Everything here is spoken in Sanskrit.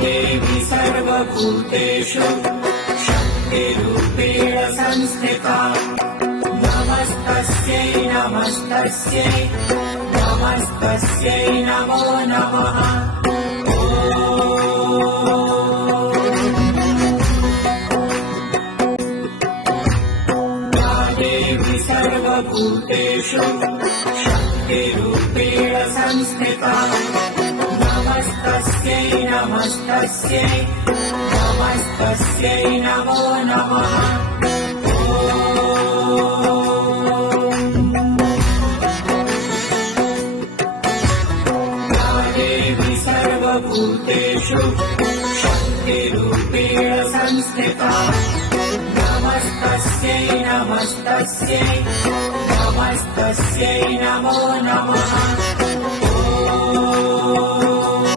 देवी सर्वभूतेषु शक्तिरूपेण संस्थिता नमस्तस्यै नमस्तस्यै नमस्तस्यै नमो नमः। या देवी सर्वभूतेषु शक्तिरूपेण संस्थिता नमस्तस्यै नमस्तस्यै नमस्तस्यै नमो नमः। या देवी सर्वभूतेषु शक्तिरूपेण संस्थिता नमस्तस्यै नमस्तस्यै नमस्तस्यै नमो नमः।